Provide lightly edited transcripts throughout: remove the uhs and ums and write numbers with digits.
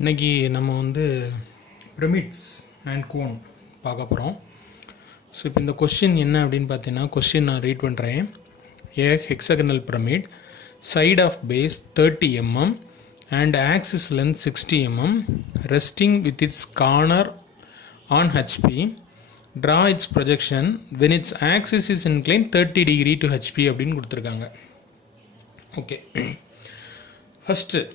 இன்றைக்கி நம்ம வந்து பிரமிட்ஸ் அண்ட் கோன் பார்க்க போகிறோம். ஸோ இப்போ இந்த கொஸ்டின் என்ன அப்படின்னு பார்த்தீங்கன்னா, கொஸ்டின் நான் ரீட் பண்ணுறேன். A hexagonal pyramid, side of base 30 mm and axis length 60 mm, resting with its corner on HP, draw its projection when its axis is inclined 30 degree to HP அப்படின்னு கொடுத்துருக்காங்க. Okay, first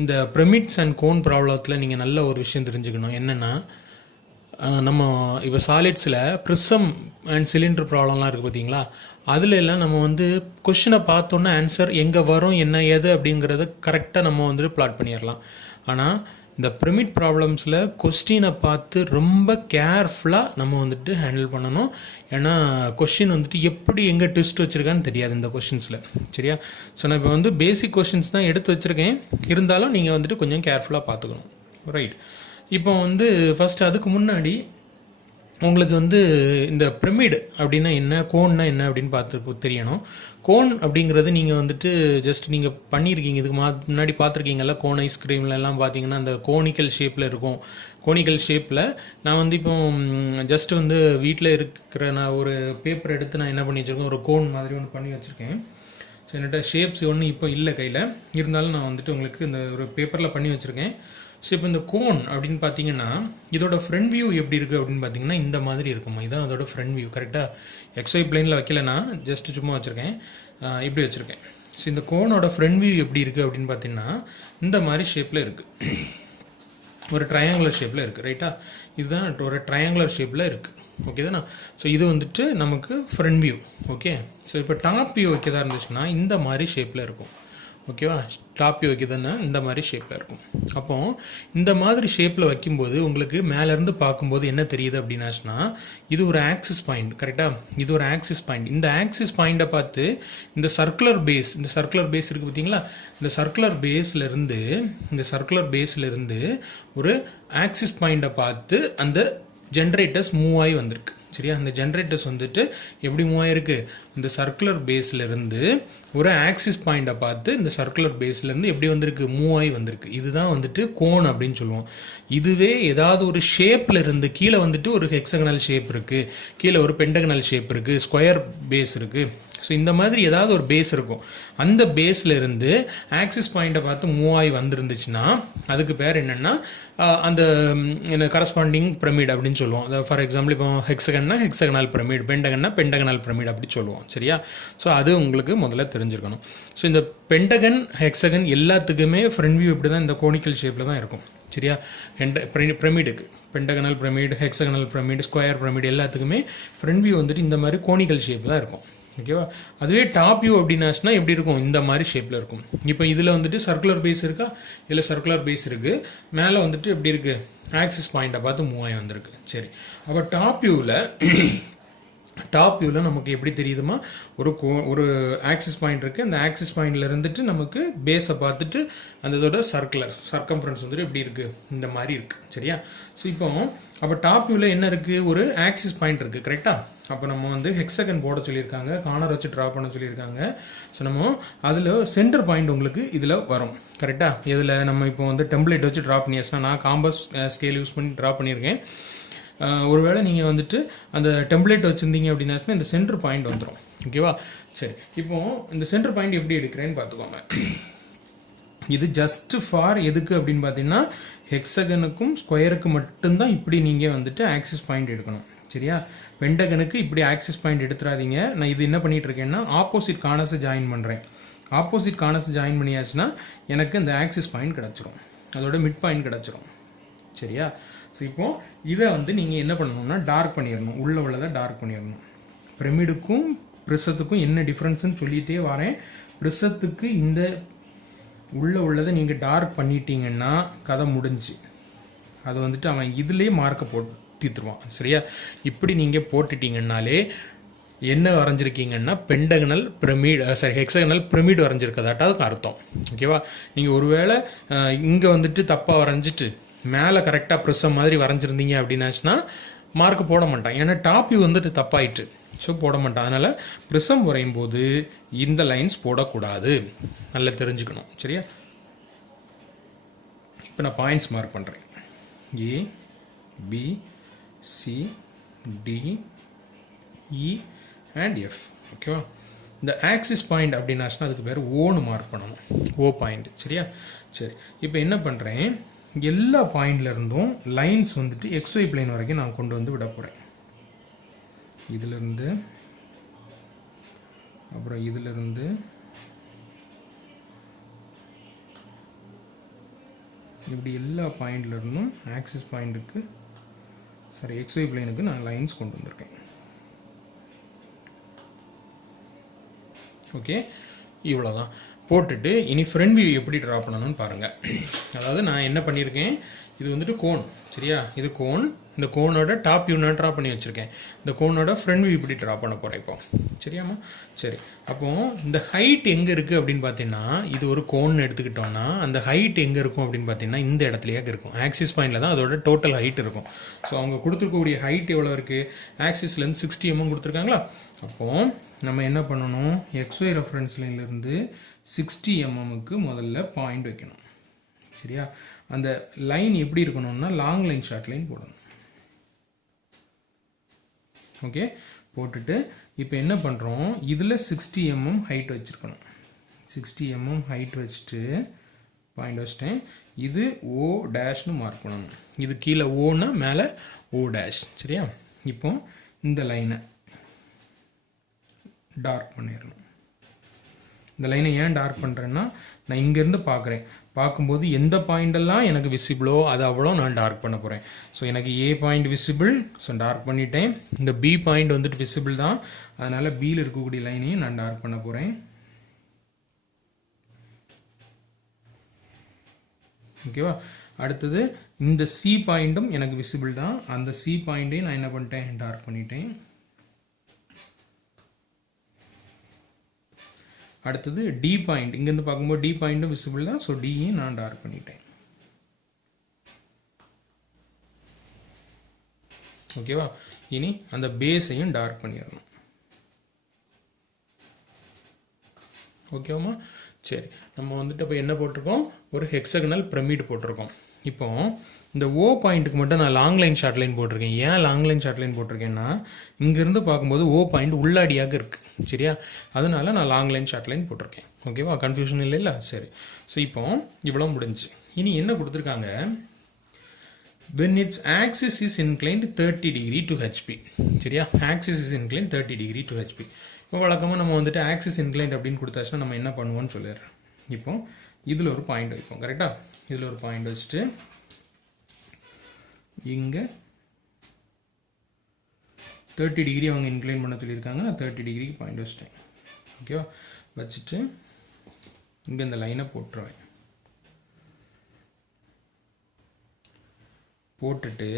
இந்த pyramids and cone ப்ராப்ளத்தில் நீங்கள் நல்ல ஒரு விஷயம் தெரிஞ்சுக்கணும். என்னென்னா, நம்ம இப்போ சாலிட்ஸில் ப்ரிசம் அண்ட் சிலிண்டர் ப்ராப்ளம்லாம் இருக்குது பார்த்தீங்களா, அதில் எல்லாம் நம்ம வந்து கொஷினை பார்த்தோன்னே ஆன்சர் எங்கே வரும் என்ன ஏது அப்படிங்கிறத கரெக்டாக நம்ம வந்துட்டு பிளாட் பண்ணிடலாம். ஆனால் இந்த பிரமிட் ப்ராப்ளம்ஸில் கொஸ்டினை பார்த்து ரொம்ப கேர்ஃபுல்லாக நம்ம வந்துட்டு ஹேண்டில் பண்ணணும். ஏன்னா கொஷின் வந்துட்டு எப்படி எங்கே ட்விஸ்ட் வச்சுருக்கான்னு தெரியாது இந்த கொஷின்ஸில். சரியா? ஸோ நான் இப்போ வந்து பேசிக் கொஷின்ஸ் தான் எடுத்து வச்சுருக்கேன். இருந்தாலும் நீங்கள் வந்துட்டு கொஞ்சம் கேர்ஃபுல்லாக பார்த்துக்கணும். ரைட், இப்போ வந்து ஃபஸ்ட்டு அதுக்கு முன்னாடி உங்களுக்கு வந்து இந்த பிரமிட் அப்படின்னா என்ன, கோன்னா என்ன அப்படின்னு பார்த்து தெரியணும். கோன் அப்படிங்கிறது நீங்கள் வந்துட்டு ஜஸ்ட் நீங்கள் பண்ணியிருக்கீங்க, இதுக்கு முன்னாடி பார்த்துருக்கீங்கல்ல, கோன் ஐஸ்கிரீம்லலாம் பார்த்தீங்கன்னா அந்த கோனிக்கல் ஷேப்பில் இருக்கும். கோனிக்கல் ஷேப்பில் நான் வந்து இப்போ ஜஸ்ட் வந்து வீட்டில் இருக்கிற நான் ஒரு பேப்பர் எடுத்து நான் என்ன பண்ணி வச்சுருக்கேன், ஒரு கோன் மாதிரி ஒன்று பண்ணி வச்சுருக்கேன். ஸோ என்கிட்ட ஷேப்ஸ் ஒன்றும் இப்போ இல்லை கையில், இருந்தாலும் நான் வந்துட்டு உங்களுக்கு இந்த ஒரு பேப்பரில் பண்ணி வச்சுருக்கேன். ஸோ இப்போ இந்த கோன் அப்படின்னு பார்த்தீங்கன்னா இதோட ஃப்ரண்ட் வியூ எப்படி இருக்குது அப்படின்னு பார்த்தீங்கன்னா இந்த மாதிரி இருக்குமா, இதுதான் அதோட ஃப்ரண்ட் வியூ. கரெக்டாக எக்ஸ்ஒய் பிளைனில் வைக்கலன்னா ஜஸ்ட் சும்மா வச்சுருக்கேன், இப்படி வச்சுருக்கேன். ஸோ இந்த கோனோட ஃப்ரண்ட் வியூ எப்படி இருக்குது அப்படின்னு பார்த்தீங்கன்னா இந்த மாதிரி ஷேப்பில் இருக்குது, ஒரு ட்ரையாங்குலர் ஷேப்பில் இருக்குது. ரைட்டா? இதுதான் ஒரு ட்ரையாங்குலர் ஷேப்பில் இருக்குது. ஓகே தானே? ஸோ இது வந்துட்டு நமக்கு ஃப்ரண்ட் வியூ. ஓகே, ஸோ இப்போ டாப் வியூ வைக்கதாக இருந்துச்சுன்னா இந்த மாதிரி ஷேப்பில் இருக்கும். ஓகேவா? டாப் வியூ வைக்கிறதுன்னா இந்த மாதிரி ஷேப்பில் இருக்கும். அப்போது இந்த மாதிரி ஷேப்பில் வைக்கும்போது உங்களுக்கு மேலேருந்து பார்க்கும்போது என்ன தெரியுது அப்படின்னாச்சுன்னா இது ஒரு ஆக்சிஸ் பாயிண்ட். கரெக்டாக? இது ஒரு ஆக்சிஸ் பாயிண்ட். இந்த ஆக்சிஸ் பாயிண்ட்டை பார்த்து இந்த சர்க்குலர் பேஸ் இருக்குது பார்த்தீங்களா, இந்த சர்க்குலர் பேஸ்லேருந்து ஒரு ஆக்சிஸ் பாயிண்ட்டை பார்த்து அந்த ஜென்ரேட்டர்ஸ் மூவ் ஆகி வந்திருக்கு. சரியா? அந்த ஜென்ரேட்டர்ஸ் வந்துட்டு எப்படி மூவ் ஆகிருக்கு, இந்த சர்க்குலர் பேஸ்லேருந்து ஒரு ஆக்சிஸ் பாயிண்ட்டை பார்த்து இந்த சர்க்குலர் பேஸ்லேருந்து எப்படி வந்திருக்கு, மூவ் ஆகி வந்திருக்கு. இதுதான் வந்துட்டு கோன் அப்படின்னு சொல்லுவோம். இதுவே ஏதாவது ஒரு ஷேப்பில் இருந்து கீழே வந்துட்டு ஒரு ஹெக்ஸகனல் ஷேப் இருக்குது, கீழே ஒரு பென்டகனல் ஷேப் இருக்குது, ஸ்கொயர் பேஸ் இருக்குது. ஸோ இந்த மாதிரி ஏதாவது ஒரு பேஸ் இருக்கும். அந்த பேஸில் இருந்து ஆக்சிஸ் பாயிண்ட்டை பார்த்து மூவ் ஆகி வந்துருந்துச்சுன்னா அதுக்கு பேர் என்னென்னா அந்த கரஸ்பாண்டிங் பிரமிட் அப்படின்னு சொல்லுவோம். அதாவது ஃபார் எக்ஸாம்பிள் இப்போ ஹெக்ஸகனல் பிரமிட், பென்டகனல் பிரமிட் அப்படி சொல்லுவோம். சரியா? ஸோ அது உங்களுக்கு முதல்ல தெரிஞ்சிருக்கணும். ஸோ இந்த பென்டகன் ஹெக்ஸகன் எல்லாத்துக்குமே ஃப்ரண்ட் வியூ இப்படி தான் இந்த கோனிக்கல் ஷேப்பில் தான் இருக்கும். சரியா? பிரமிடுக்கு pentagonal pyramid, hexagonal pyramid, square pyramid எல்லாத்துக்குமே ஃப்ரண்ட் வியூ வந்துட்டு இந்த மாதிரி கோனிக்கல் ஷேப் தான் இருக்கும். ஓகேவா? அதுவே டாப் வியூ அப்படின்னாச்சுன்னா எப்படி இருக்கும், இந்த மாதிரி ஷேப்பில் இருக்கும். இப்போ இதில் வந்துட்டு சர்க்குலர் பேஸ் இருக்கா, இதில் சர்க்குலர் பேஸ் இருக்குது, மேலே வந்துட்டு எப்படி இருக்குது, ஆக்சிஸ் பாயிண்ட்டை பார்த்து மூவ் ஆகி வந்திருக்கு. சரி, அப்போ டாப் வியூவில் நமக்கு எப்படி தெரியுதுமா, ஒரு ஆக்சிஸ் பாயிண்ட் இருக்குது, அந்த ஆக்சிஸ் பாயிண்டில் இருந்துட்டு நமக்கு பேஸை பார்த்துட்டு அந்த இதோட சர்க்கம்ஃபரன்ஸ் வந்துட்டு எப்படி இருக்குது, இந்த மாதிரி இருக்குது. சரியா? ஸோ அப்போ டாப் வியூவில் என்ன இருக்குது, ஒரு ஆக்சிஸ் பாயிண்ட் இருக்குது. கரெக்டாக? அப்போ நம்ம வந்து ஹெக்ஸகன் போட சொல்லியிருக்காங்க, கார்னர் வச்சு ட்ரா பண்ண சொல்லியிருக்காங்க. ஸோ நம்ம அதில் சென்டர் பாயிண்ட் உங்களுக்கு இதில் வரும். கரெக்டாக? இதில் நம்ம இப்போ வந்து டெம்ப்ளேட் வச்சு ட்ரா பண்ணியாச்சுன்னா, நான் காம்பஸ் ஸ்கேல் யூஸ் பண்ணி ட்ரா பண்ணியிருக்கேன். ஒருவேளை நீங்கள் வந்துட்டு அந்த டெம்ப்ளேட் வச்சுருந்தீங்க அப்படின்னாச்சுன்னா இந்த சென்டர் பாயிண்ட் வந்துடும். ஓகேவா? சரி, இப்போது இந்த சென்டர் பாயிண்ட் எப்படி எடுக்கிறேன்னு பார்த்துக்கோங்க. இது ஜஸ்ட் ஃபார் எதுக்கு அப்படின்னு பார்த்தீங்கன்னா ஹெக்ஸகனுக்கும் ஸ்கொயருக்கு மட்டும்தான் இப்படி நீங்கள் வந்துட்டு ஆக்சிஸ் பாயிண்ட் எடுக்கணும். சரியா? பென்டகனுக்கு இப்படி ஆக்சிஸ் பாயிண்ட் எடுத்துடாதீங்க. நான் இது என்ன பண்ணிகிட்டு இருக்கேன்னா ஆப்போசிட் கார்னர்ஸை ஜாயின் பண்ணுறேன். ஆப்போசிட் கார்னர்ஸ் ஜாயின் பண்ணியாச்சுன்னா எனக்கு இந்த ஆக்சிஸ் பாயிண்ட் கிடச்சிரும், அதோட மிட் பாயிண்ட் கிடச்சிரும். சரியா? ஸோ இப்போது இதை வந்து நீங்கள் என்ன பண்ணணும்னா டார்க் பண்ணிடணும், உள்ளதை டார்க் பண்ணிடணும். பிரமிடுக்கும் ப்ரிசத்துக்கும் என்ன டிஃப்ரென்ஸ்னு சொல்லிகிட்டே வரேன். ப்ரிசத்துக்கு இந்த உள்ளதை நீங்கள் டார்க் பண்ணிட்டீங்கன்னா கதை முடிஞ்சு, அது வந்துட்டு அவன் இதுலேயே மார்க்கை போட்டு தீர்த்துருவான். சரியா? இப்படி நீங்கள் போட்டுட்டீங்கன்னாலே என்ன வரைஞ்சிருக்கீங்கன்னா பென்டகனல் பிரமிட், ஹெக்ஸகனல் பிரமிட் வரைஞ்சிருக்கதாட்டாதுக்கு அர்த்தம். ஓகேவா? நீங்கள் ஒருவேளை இங்கே வந்துட்டு தப்பாக வரைஞ்சிட்டு மேலே கரெக்டாக ப்ரிசம் மாதிரி வரைஞ்சிருந்தீங்க அப்படின்னாச்சுன்னா மார்க்கு போட மாட்டான். ஏன்னா டாப் வியூ வந்துட்டு தப்பாயிட்டு, ஸோ போட மாட்டான். அதனால் ப்ரிசம் வரையும் போது இந்த லைன்ஸ் போடக்கூடாது, நல்லா தெரிஞ்சுக்கணும். சரியா? இப்போ நான் பாயிண்ட்ஸ் மார்க் பண்ணுறேன். A, B, C, D, E and F. ஓகேவா? இந்த ஆக்சிஸ் பாயிண்ட் அப்படின்னாச்சுன்னா அதுக்கு பேர் ஓன்னு மார்க் பண்ணணும். ஓ பாயிண்ட். சரியா? சரி, இப்போ என்ன பண்ணுறேன், எல்லா பாயிண்ட்லேருந்தும் லைன்ஸ் வந்துட்டு XY பிளேன் வரைக்கும் நான் கொண்டு வந்து விட போகிறேன். இதிலிருந்து அப்புறம் இதிலிருந்து இப்படி எல்லா பாயிண்ட்லேருந்தும் ஆக்சிஸ் பாயிண்ட்டுக்கு XY பிளேனுக்கு நான் லைன்ஸ் கொண்டு வந்திருக்கேன். ஓகே, இவ்வளோதான். போட்டுட்டு இனி ஃப்ரண்ட் வியூ எப்படி ட்ரா பண்ணணும்னு பாருங்கள். அதாவது நான் என்ன பண்ணியிருக்கேன், இது வந்துட்டு கோன். சரியா? இது கோன். இந்த கோனோட டாப் வியூ நான் ட்ரா பண்ணி வச்சுருக்கேன். இந்த கோனோட ஃப்ரண்ட் வியூ இப்படி ட்ரா பண்ண போகிறேன் இப்போ. சரியாம்மா? சரி, அப்போது இந்த ஹைட் எங்கே இருக்குது அப்படின்னு பார்த்தீங்கன்னா, இது ஒரு கோன் எடுத்துக்கிட்டோம்னா அந்த ஹைட் எங்கே இருக்கும் அப்படின்னு பார்த்தீங்கன்னா இந்த இடத்துலையே இருக்கும். ஆக்சிஸ் பாயிண்டில் தான் அதோட டோட்டல் ஹைட் இருக்கும். ஸோ அவங்க கொடுத்துருக்கக்கூடிய ஹைட் எவ்வளோ இருக்குது, ஆக்சிஸ்லேருந்து 60 mm கொடுத்துருக்காங்களா. அப்போது நம்ம என்ன பண்ணணும், XY ரெஃபரன்ஸ் லைன்லேருந்து 60 mmக்கு முதல்ல பாயிண்ட் வைக்கணும். சரியா? அந்த லைன் எப்படி இருக்கணும்னா லாங் லைன் ஷார்ட் லைன் போடணும். ஓகே, போட்டுட்டு இப்போ என்ன பண்ணுறோம், இதில் 60 mm ஹைட் வச்சுருக்கணும். 60 mm ஹைட் வச்சுட்டு பாயிண்ட் வச்சிட்டேன். இது O டேஷ்னு மார்க் பண்ணணும். இது கீழே ஓன்னா மேலே O டேஷ். சரியா? இப்போ இந்த லைனை டார்க் பண்ணிடணும். இந்த லைனை ஏன் டார்க் பண்ணுறேன்னா, நான் இங்கேருந்து பார்க்குறேன். பார்க்கும்போது எந்த பாயிண்டெல்லாம் எனக்கு விசிபிளோ அது அவ்வளோ நான் டார்க் பண்ண போகிறேன். ஸோ எனக்கு A point visible, so dark பண்ணிட்டேன். இந்த B பாயிண்ட் வந்துட்டு விசிபிள் தான், அதனால் Bயில் இருக்கக்கூடிய லைனையும் நான் டார்க் பண்ண போகிறேன். ஓகேவா? அடுத்தது இந்த C பாயிண்ட்டும் எனக்கு விசிபிள் தான், அந்த C பாயிண்ட்டையும் நான் என்ன பண்ணிட்டேன், டார்க் பண்ணிட்டேன். அடுத்தது D பாயிண்ட், இங்கேருந்து பார்க்கும்போது D பாயிண்ட்டும் விசிபிள் தான், ஸோ Dயும் நான் டார்க் பண்ணிட்டேன். ஓகேவா? இனி அந்த பேஸையும் டார்க் பண்ணிடணும். ஓகேவாம்மா? சரி, நம்ம வந்துட்டு இப்போ என்ன போட்டிருக்கோம், ஒரு ஹெக்ஸகனல் பிரமிட் போட்டிருக்கோம். இப்போ இந்த O பாயிண்ட்டுக்கு மட்டும் நான் லாங் லைன் ஷார்ட் லைன் போட்டிருக்கேன். ஏன் லாங் லைன் ஷார்ட் லைன் போட்டிருக்கேன்னா, இங்கேருந்து பார்க்கும்போது O பாயிண்ட் உள்ளாடியாக இருக்குது. சரியா? அதனால நான் லாங் லைன் ஷார்ட் லைன் போட்டிருக்கேன். ஓகேவா? கன்ஃபியூஷன் இல்லைல்ல? சரி, ஸோ இப்போ இவ்வளோ முடிஞ்சு. இனி என்ன கொடுத்துருக்காங்க, when its axis is inclined 30 degree to HP. சரியா? axis is inclined 30 degree to HP. இப்போ வழக்கமாக நம்ம வந்துட்டு ஆக்சிஸ் இன்க்ளைன்ட் அப்படின்னு கொடுத்தாச்சுன்னா நம்ம என்ன பண்ணுவோம்னு சொல்லிடுறேன். இப்போ இதில் ஒரு பாயிண்ட் வைப்போம். கரெக்டாக? இதில் ஒரு பாயிண்ட் வச்சுட்டு இங்கே 30 டிகிரி அவங்க இன்க்ளைன் பண்ண சொல்லியிருக்காங்க. நான் 30 டிகிரிக்கு பாயிண்ட் வச்சுட்டேன். ஓகேவா? வச்சுட்டு இங்கே இந்த லைனை போட்டுருவேன். போட்டுட்டு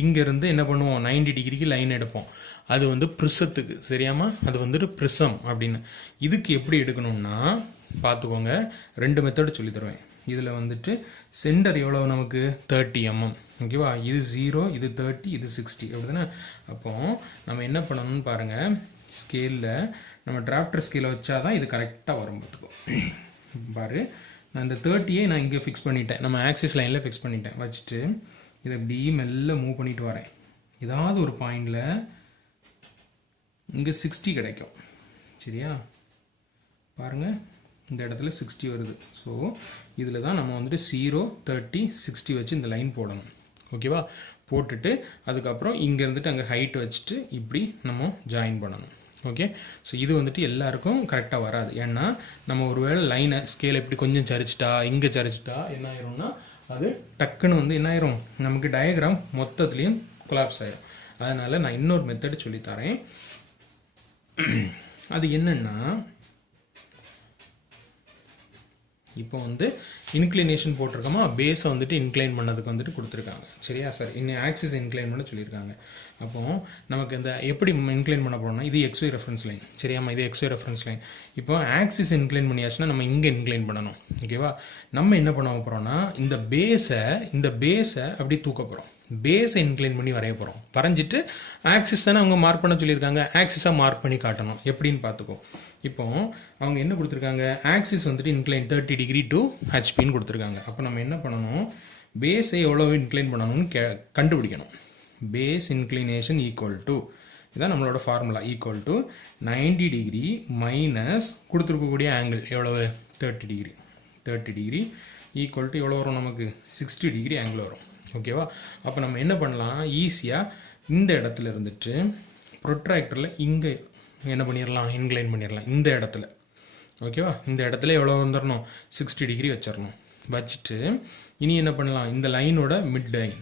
இங்கேருந்து என்ன பண்ணுவோம், 90 டிகிரிக்கு லைன் எடுப்போம். அது வந்து ப்ரிசத்துக்கு. சரியாமா? அது வந்துட்டு ப்ரிசம் அப்படின்னு. இதுக்கு எப்படி எடுக்கணும்னா பார்த்துக்கோங்க, 2 மெத்தட் சொல்லி தருவேன். இதில் வந்துட்டு சென்டர் எவ்வளோ நமக்கு 30 mm. ஓகேவா? இது 0, இது 30, இது 60. அப்படி தானே? அப்போது நம்ம என்ன பண்ணணும்னு பாருங்கள், ஸ்கேலில் நம்ம டிராஃப்டர் ஸ்கேலை வச்சா தான் இது கரெக்டாக வரும். பார்த்துக்கோ பாரு, நான் இந்த 30யே நான் இங்கே ஃபிக்ஸ் பண்ணிட்டேன், நம்ம ஆக்சிஸ் லைனில் ஃபிக்ஸ் பண்ணிட்டேன். வச்சுட்டு இதை இப்படி மெல்ல மூவ் பண்ணிட்டு வரேன். ஏதாவது ஒரு பாயிண்டில் இங்கே 60 கிடைக்கும். சரியா? பாருங்கள், இந்த இடத்துல 60 வருது. ஸோ இதில் தான் நம்ம வந்துட்டு 0, 30, 60 வச்சு இந்த லைன் போடணும். ஓகேவா? போட்டுட்டு அதுக்கப்புறம் இங்கே இருந்துட்டு அங்கே ஹைட் வச்சுட்டு இப்படி நம்ம ஜாயின் பண்ணணும். ஓகே? ஸோ இது வந்துட்டு எல்லாருக்கும் கரெக்டாக வராது. ஏன்னா நம்ம ஒரு வேளை லைனை ஸ்கேல் எப்படி கொஞ்சம் சரிச்சிட்டா இங்கே சரிச்சிட்டா என்ன ஆயிரும்னா அது டக்குன்னு வந்து என்ன ஆயிரும், நமக்கு டயக்ராம் மொத்தத்துலேயும் கொலாப்ஸ் ஆயிரும். அதனால் நான் இன்னொரு மெத்தட் சொல்லித்தரேன். அது என்னென்னா, இப்போ வந்து இன்க்ளினேஷன் போட்டிருக்கோமா, பேஸை வந்துட்டு இன்க்ளைன் பண்ணதுக்கு வந்துட்டு கொடுத்துருக்காங்க. சரியா சார்? இன்னும் ஆக்சிஸ் இன்க்ளைன் பண்ண சொல்லியிருக்காங்க. அப்போது நமக்கு இந்த எப்படி இன்க்ளைன் பண்ண போகிறோம்னா, இது XY ரெஃபரன்ஸ் லைன். சரியாம்மா? இது XY ரெஃபரன்ஸ் லைன். இப்போ ஆக்சிஸ் இன்க்ளைன் பண்ணியாச்சுன்னா நம்ம இங்கே இன்க்ளைன் பண்ணணும். ஓகேவா? நம்ம என்ன பண்ண போகிறோம்னா இந்த பேஸை அப்படி தூக்க போகிறோம். பேஸை இன்க்ளைன் பண்ணி வரைய போகிறோம். வரைஞ்சிட்டு ஆக்சிஸ் தானே அவங்க மார்க் பண்ண சொல்லியிருக்காங்க, ஆக்சிஸாக மார்க் பண்ணி காட்டணும். எப்படின்னு பார்த்துக்கோ. இப்போ அவங்க என்ன கொடுத்துருக்காங்க, ஆக்சிஸ் வந்துட்டு இன்க்ளைன் 30 டிகிரி டு ஹெச்பின்னு கொடுத்துருக்காங்க. அப்போ நம்ம என்ன பண்ணணும், பேஸை எவ்வளோ இன்க்ளைன் பண்ணணும்னு கண்டுபிடிக்கணும். பேஸ் இன்க்ளினேஷன் ஈக்குவல் டு, இதான் நம்மளோட formula, equal to 90 degree minus கொடுத்துருக்கக்கூடிய ஆங்கிள் எவ்வளவு 30 டிகிரி. 30 டிகிரி ஈக்குவல் டு எவ்வளோ வரும் நமக்கு 60 டிகிரி ஆங்கிள் வரும். ஓகேவா? அப்போ நம்ம என்ன பண்ணலாம், ஈஸியாக இந்த இடத்துல இருந்துட்டு ப்ரொட்ராக்டரில் இங்கே என்ன பண்ணிடலாம், இன்க்ளைன் பண்ணிடலாம் இந்த இடத்துல. ஓகேவா? இந்த இடத்துல எவ்வளோ வந்துடணும், 60 டிகிரி வச்சிடணும். வச்சுட்டு இனி என்ன பண்ணலாம், இந்த லைனோட மிட் லைன்,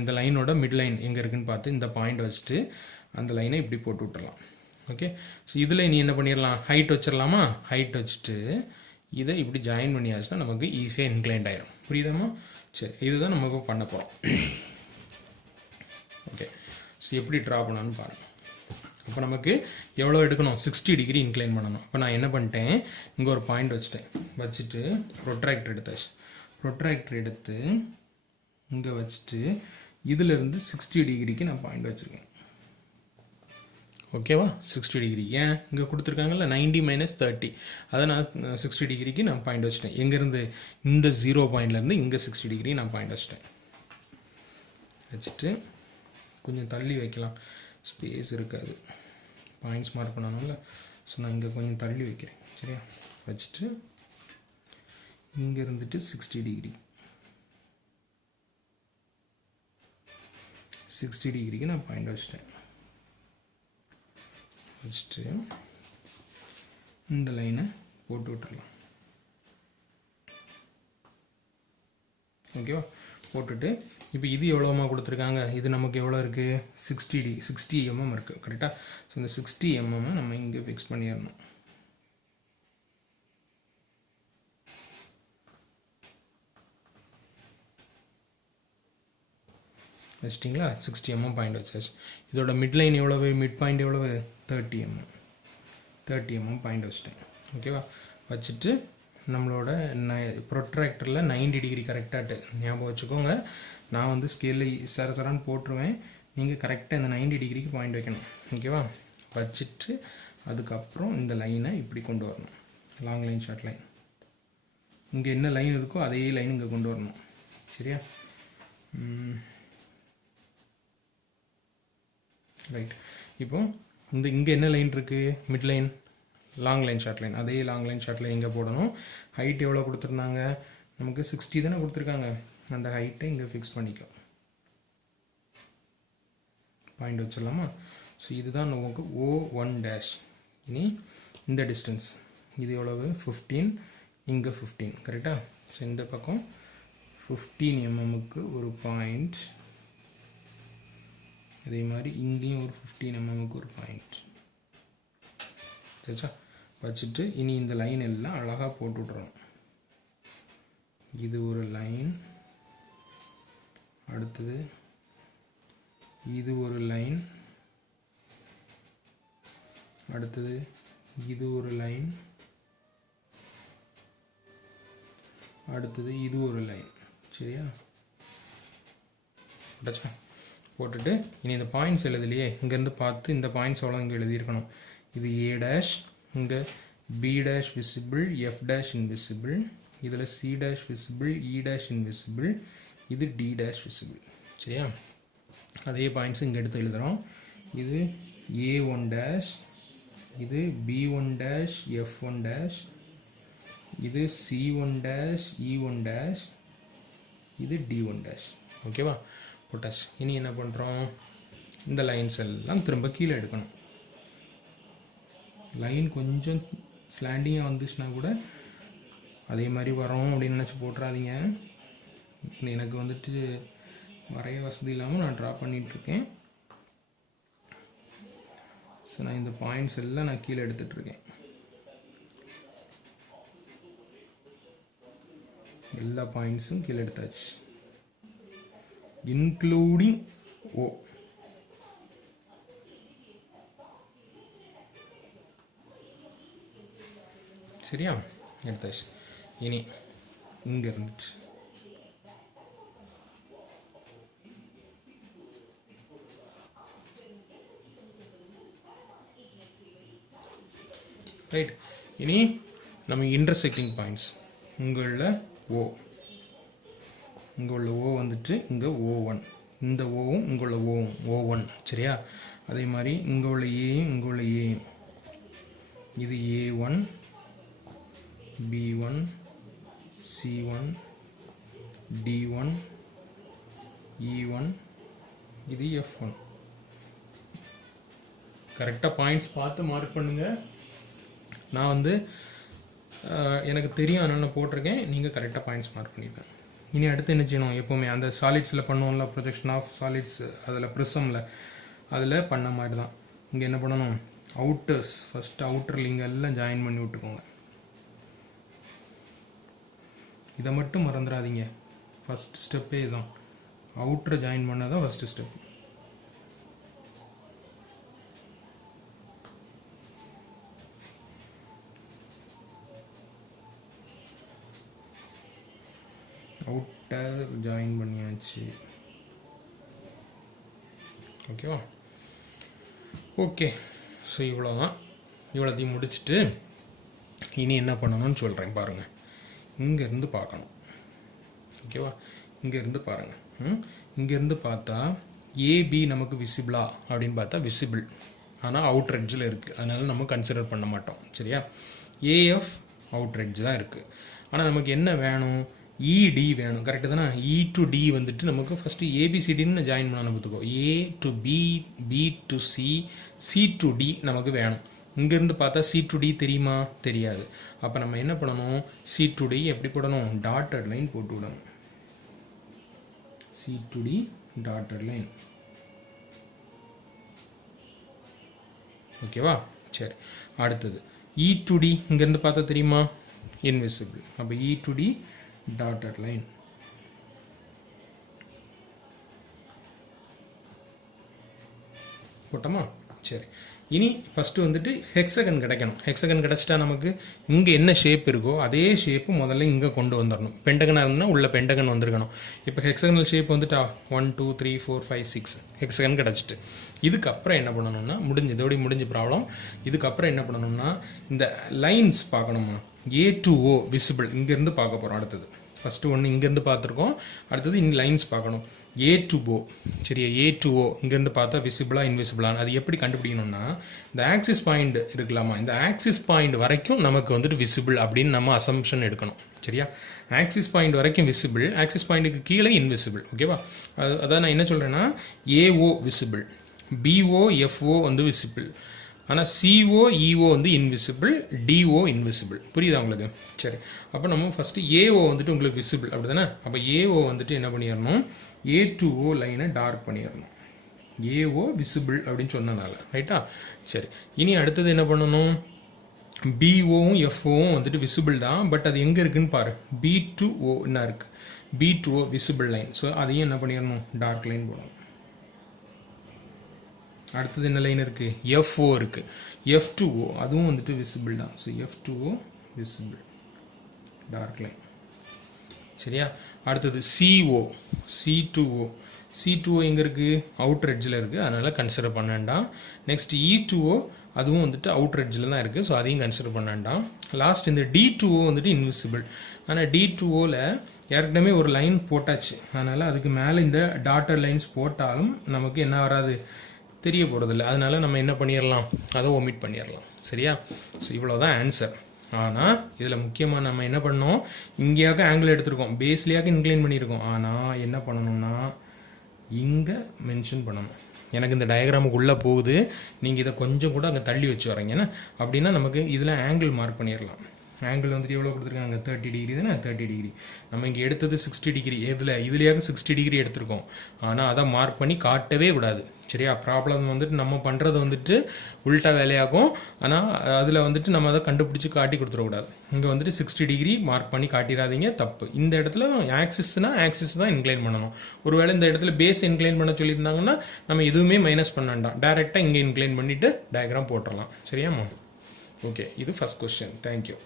இந்த லைனோட மிட் லைன் எங்கே இருக்குதுன்னு பார்த்து இந்த பாயிண்ட் வச்சுட்டு அந்த லைனை இப்படி போட்டு விட்டுறலாம். ஓகே. ஸோ இதில் இனி என்ன பண்ணிடலாம், ஹைட் வச்சிடலாமா, ஹைட் வச்சுட்டு இதை இப்படி ஜாயின் பண்ணியாச்சுன்னா நமக்கு ஈஸியாக இன்க்ளைண்ட் ஆயிரும். புரியுதாமா? சரி, இதுதான் நமக்கு பண்ண போகிறோம். ஓகே. ஸோ எப்படி ட்ரா பண்ணணும்னு பாருங்கள். அப்போ நமக்கு எவ்வளோ எடுக்கணும், 60 டிகிரி இன்க்ளைன் பண்ணணும். அப்போ நான் என்ன பண்ணிட்டேன், இங்கே ஒரு பாயிண்ட் வச்சுட்டு ப்ரொட்ராக்டர் எடுத்தாச்சு. ப்ரொட்ராக்டர் எடுத்து இங்கே வச்சுட்டு இதிலேருந்து 60 டிகிரிக்கு நான் பாயிண்ட் வச்சுருக்கேன். ஓகேவா? 60 டிகிரி. ஏன் இங்கே கொடுத்துருக்காங்கல்ல 90 மைனஸ் 30, அதை நான் 60 டிகிரிக்கு நான் பாயிண்ட் வச்சிட்டேன். எங்கேருந்து, இந்த 0 பாயிண்ட்லேருந்து இங்கே 60 டிகிரி நான் பாயிண்ட் வச்சிட்டேன். வச்சுட்டு கொஞ்சம் தள்ளி வைக்கலாம், ஸ்பேஸ் இருக்காது, பாயிண்ட்ஸ் மார்க் பண்ணணும்ல. ஸோ நான் இங்கே கொஞ்சம் தள்ளி வைக்கிறேன். சரியா? வச்சுட்டு இங்கே இருந்துட்டு 60 டிகிரி, 60 டிகிரிக்கு நான் பாயிண்ட் வச்சிட்டேன். வச்சுட்டு இந்த லைனை போட்டு விட்டுடலாம். ஓகேவா? போட்டுட்டு இப்போ இது எவ்வளோமா கொடுத்துருக்காங்க, இது நமக்கு எவ்வளோ இருக்குது, 60 mm இருக்குது. கரெக்டாக? ஸோ இந்த 60 mm நம்ம இங்கே ஃபிக்ஸ் பண்ணிடணும். வச்சிட்டிங்களா? 60 mm பாயிண்ட் வச்சாச்சு. இதோட மிட் லைன் எவ்வளவு, மிட் பாயிண்ட் எவ்வளவு, 30 mm பாயிண்ட் வச்சிட்டேன். ஓகேவா? வச்சுட்டு நம்மளோட ப்ரொட்ராக்டரில் 90 டிகிரி கரெக்டாக ஞாபகம் வச்சுக்கோங்க. நான் வந்து ஸ்கேலில் சரசரான்னு போட்டுருவேன், நீங்கள் கரெக்டாக இந்த 90 டிகிரிக்கு பாயிண்ட் வைக்கணும். ஓகேவா? வச்சுட்டு அதுக்கப்புறம் இந்த லைனை இப்படி கொண்டு வரணும், லாங் லைன் ஷார்ட் லைன். இங்கே என்ன லைன் இருக்கோ அதே லைன் இங்கே கொண்டு வரணும். சரியா? ரைட். இப்போ இங்கே என்ன லைன் இருக்குது, mid line, long line short line. அதே லாங் லைன் ஷார்ட் லைன் இங்கே போடணும். ஹைட் எவ்வளோ கொடுத்துருந்தாங்க நமக்கு, 60 தானே கொடுத்துருக்காங்க. அந்த ஹைட்டை இங்கே ஃபிக்ஸ் பண்ணிக்கோ, பாயிண்ட் வச்சிடலாமா? ஸோ இதுதான் நமக்கு O1 டேஷ். இனி இந்த டிஸ்டன்ஸ் இது எவ்வளவு, 15, இங்கே 15. கரெக்டாக? ஸோ இந்த பக்கம் 15 mmக்கு ஒரு பாயிண்ட், அதே மாதிரி இங்கேயும் ஒரு 15 mmக்கு ஒரு பாயிண்ட். சரிச்சா? வச்சுட்டு இனி இந்த லைன் எல்லாம் அழகாக போட்டு விட்றோம். இது ஒரு லைன், அடுத்தது இது ஒரு லைன், அடுத்தது இது ஒரு லைன், அடுத்தது இது ஒரு லைன். சரியா? போட்டாச்சா? போட்டுட்டு இனி இந்த பாயிண்ட்ஸ் எழுதலையே, இங்கேருந்து பார்த்து இந்த பாயிண்ட்ஸ் எவ்வளோ இங்கே எழுதியிருக்கணும். இது A டேஷ், இங்கே B dash visible, F dash invisible, இதில் C dash visible, E dash invisible, இது D டேஷ் விசிபிள். சரியா? அதே பாயிண்ட்ஸ் இங்கே எடுத்து எழுதுகிறோம். இது A1 டேஷ், இது B1 டேஷ், F1 டேஷ், இது C1 டேஷ், E1 டேஷ், இது D1 டேஷ். ஓகேவா? போட்டாச்சு. இனி என்ன பண்ணுறோம், இந்த லைன்ஸ் எல்லாம் திரும்ப கீழே எடுக்கணும். லைன் கொஞ்சம் ஸ்லாண்டிங்காக வந்துச்சுன்னா கூட அதே மாதிரி வரோம் அப்படின்னு நினச்சி போட்டுறாதீங்க. எனக்கு வந்துட்டு வரைய வசதி இல்லாமல் நான் ட்ரா பண்ணிகிட்ருக்கேன். ஸோ நான் இந்த பாயிண்ட்ஸ் எல்லாம் நான் கீழே எடுத்துகிட்ருக்கேன். எல்லா பாயிண்ட்ஸும் கீழே எடுத்தாச்சு, இன்க்ளூடிங் O. சரியா? எடுத்தாச்சு. இனி இங்கே இருந்துச்சு ரைட். இனி நம்ம இன்டர்செக்டிங் பாயிண்ட்ஸ் உங்களில் ஓ, இங்கே உள்ள ஓ வந்துட்டு இங்கே O1, இந்த ஓவும் இங்கே உள்ள ஓவும் O1 சரியா. அதே மாதிரி இங்கே உள்ள ஏயும் இங்கே உள்ள ஏயும் இது A1 B1 C1 D1 E1 இது F1. கரெக்டாக பாயிண்ட்ஸ் பார்த்து மார்க் பண்ணுங்கள். நான் வந்து எனக்கு தெரியும் அதனால் நான் போட்டிருக்கேன், நீங்கள் கரெக்டாக பாயிண்ட்ஸ் மார்க் பண்ணிப்பேன். இனி அடுத்து என்ன செய்யணும், எப்போவுமே அந்த சாலிட்ஸில் பண்ணுவோம்ல ப்ரொஜெக்ஷன் ஆஃப் சாலிட்ஸ், அதில் ப்ரிசமில் அதில் பண்ண மாதிரி தான் இங்கே என்ன பண்ணணும், அவுட்டர்ஸ் ஃபஸ்ட்டு அவுட்டரில் இங்கே எல்லாம் ஜாயின் பண்ணி விட்டுக்கோங்க. இதை மட்டும் மறந்துடாதீங்க, ஃபஸ்ட் ஸ்டெப்பே இதுதான், அவுட்டரை ஜாயின் பண்ண தான் ஃபஸ்ட்டு ஸ்டெப். அவுட்டர் ஜாயின் பண்ணியாச்சு. ஓகேவா? ஓகே, ஸோ இவ்வளோதான். இவ்வளோத்தையும் முடிச்சுட்டு இனி என்ன பண்ணணும்னு சொல்கிறேன் பாருங்கள். இங்கேருந்து பார்க்கணும். ஓகேவா? இங்கேருந்து பாருங்கள். இங்கேருந்து பார்த்தா ஏபி நமக்கு விசிபிளா அப்படின்னு பார்த்தா விசிபிள், ஆனால் அவுட்டர் எட்ஜில் இருக்குது, அதனால் நம்ம கன்சிடர் பண்ண மாட்டோம் சரியா. ஏஎஃப் அவுட்டர் எட்ஜ் தான் இருக்குது. ஆனால் நமக்கு என்ன வேணும், இடி வேணும். கரெக்டு தானே. இ டு டி வந்துட்டு நமக்கு ஃபஸ்ட்டு ஏபிசிடின்னு ஜாயின் பண்ண பார்த்துக்கோ. A to B, B to C, C to D நமக்கு வேணும். இங்கேருந்து பார்த்தா சி டு டி தெரியுமா? தெரியாது. அப்போ நம்ம என்ன பண்ணணும், சி டு டி எப்படி போடணும், டாட்டட் லைன் போட்டு விடணும். C to D dotted line. ஓகேவா? சரி, அடுத்தது இ டு டி இங்கேருந்து பார்த்தா தெரியுமா, இன்விசிபிள். அப்போ இ டு டி dotted line. போட்டோமா? சரி, இனி ஃபஸ்ட்டு வந்துட்டு ஹெக்ஸகன் கிடைக்கணும். ஹெக்ஸகன் கிடச்சிட்டா நமக்கு இங்கே என்ன ஷேப் இருக்கோ அதே ஷேப்பு முதல்ல இங்கே கொண்டு வந்துடணும். பெண்டகனாக இருந்ததுன்னா உள்ள பெண்டகன் வந்திருக்கணும். இப்போ ஹெக்ஸகனல் ஷேப் வந்துட்டா 1 2 3 4 5 6 ஹெக்ஸகன் கிடச்சிட்டு, இதுக்கப்புறம் என்ன பண்ணணும்னா இதோடய முடிஞ்ச ப்ராப்ளம். இதுக்கப்புறம் என்ன பண்ணணும்னா இந்த லைன்ஸ் பார்க்கணுமா. ஏ டு ஓ விசிபிள் இங்கேருந்து பார்க்க போகிறோம். அடுத்தது ஃபஸ்ட்டு ஒன்று இங்கேருந்து பார்த்துருக்கோம், அடுத்தது இங்கே லைன்ஸ் பார்க்கணும். ஏ டு ஓ சரியா. ஏ டு ஓ இங்கேருந்து பார்த்தா விசிபிளா இன்விசிபிளான்னு அது எப்படி கண்டுபிடிக்கணும்னா, இந்த ஆக்சிஸ் பாயிண்ட் இருக்கலாமா, இந்த ஆக்சிஸ் பாயிண்ட் வரைக்கும் நமக்கு வந்துட்டு விசிபிள் அப்படின்னு நம்ம அசம்ஷன் எடுக்கணும் சரியா. ஆக்சிஸ் பாயிண்ட் வரைக்கும் விசிபிள், ஆக்சிஸ் பாயிண்ட்டுக்கு கீழே இன்விசிபிள். ஓகேவா? அதான் நான் என்ன சொல்கிறேன்னா, ஏஓ விசிபிள், பிஓ எஃப்ஓ வந்து விசிபிள், ஆனால் சிஓ இஓ வந்து இன்விசிபிள், டிஓ இன்விசிபிள். புரியுதா உங்களுக்கு? சரி, அப்போ நம்ம ஃபஸ்ட்டு ஏஓ வந்துட்டு உங்களுக்கு விசிபிள் அப்படி தானே. அப்போ ஏஓ வந்துட்டு என்ன பண்ணிடணும், ஏ டு ஓ லைனை டார்க் பண்ணிடணும். ஏஓ விசிபிள் அப்படின்னு சொன்னனால ரைட்டா. சரி, இனி அடுத்தது என்ன பண்ணணும், பிஓவும் எஃப்ஓவும் வந்துட்டு விசிபிள் தான், பட் அது எங்கே இருக்குதுன்னு பாரு. பி டு ஓ என்ன இருக்குது, B to O visible line. So அதையும் என்ன பண்ணிடணும், டார்க் லைன் போடணும். அடுத்தது என்ன லைன் இருக்குது, எஃப்ஓ இருக்குது, எஃப் டு ஓ அதுவும் வந்துட்டு விசிபிள் தான். So F two O visible, dark line சரியா. அடுத்தது CO, C two O, C two O எங்கே இருக்குது, அவுட்டர் எட்ஜில் இருக்குது, அதனால் கன்சிடர் பண்ண வேண்டாம். நெக்ஸ்ட் இ டு ஓ அதுவும் வந்துட்டு அவுட்டர் எட்ஜில் தான் இருக்குது, ஸோ அதையும் கன்சிடர் பண்ண வேண்டாம். லாஸ்ட் இந்த டி டு ஓ வந்துட்டு இன்விசிபிள், ஆனால் டி டு ஓவில் ஏற்கனவே ஒரு லைன் போட்டாச்சு, அதனால் அதுக்கு மேலே இந்த டாட்டர் லைன்ஸ் போட்டாலும் நமக்கு என்ன வராது, தெரிய போகிறதில்ல. அதனால் நம்ம என்ன பண்ணிடலாம், அதை ஒமிட் பண்ணிடலாம் சரியா. ஸோ இவ்வளோ தான் ஆன்சர். ஆனால் இதில் முக்கியமாக நம்ம என்ன பண்ணோம், இங்கேயாக்க ஆங்கிள் எடுத்துருக்கோம், பேஸ்லேயாக்க இன்க்ளைன் பண்ணியிருக்கோம். ஆனால் என்ன பண்ணணும்னா இங்கே மென்ஷன் பண்ணணும். எனக்கு இந்த டயக்ராமுக்கு உள்ளே போகுது, நீங்கள் இதை கொஞ்சம் கூட அங்கே தள்ளி வச்சு வரீங்கன்னா அப்படின்னா நமக்கு இதில் ஆங்கிள் மார்க் பண்ணிடலாம். ஆங்கிள் வந்துட்டு எவ்வளோ கொடுத்துருக்காங்க, 30 டிகிரி தானே. 30 டிகிரி நம்ம இங்கே எடுத்தது 60 டிகிரி, இதுலையாக 60 டிகிரி எடுத்திருக்கோம். ஆனால் அதை மார்க் பண்ணி காட்டவே கூடாது சரியா. ப்ராப்ளம் வந்துட்டு நம்ம பண்ணுறது வந்துட்டு உல்ட்டா வேலையாகும், ஆனால் அதில் வந்துட்டு நம்ம அதை கண்டுபிடிச்சி காட்டி கொடுத்துடக்கூடாது. இங்கே வந்துட்டு 60 டிகிரி மார்க் பண்ணி காட்டிடாதீங்க, தப்பு. இந்த இடத்துல ஆக்சிஸ்னால் ஆக்சிஸ் தான் இன்க்ளைன் பண்ணணும். ஒருவேளை இந்த இடத்துல பேஸ் இன்க்ளைன் பண்ண சொல்லியிருந்தாங்கன்னா நம்ம எதுவுமே மைனஸ் பண்ண வேண்டாம், டேரெக்டாக இங்கே இன்க்ளைன் பண்ணிவிட்டு டயக்ராம் போட்டுடலாம் சரியாம்மா. ஓகே, இது ஃபஸ்ட் கொஸ்டின். தேங்க்யூ.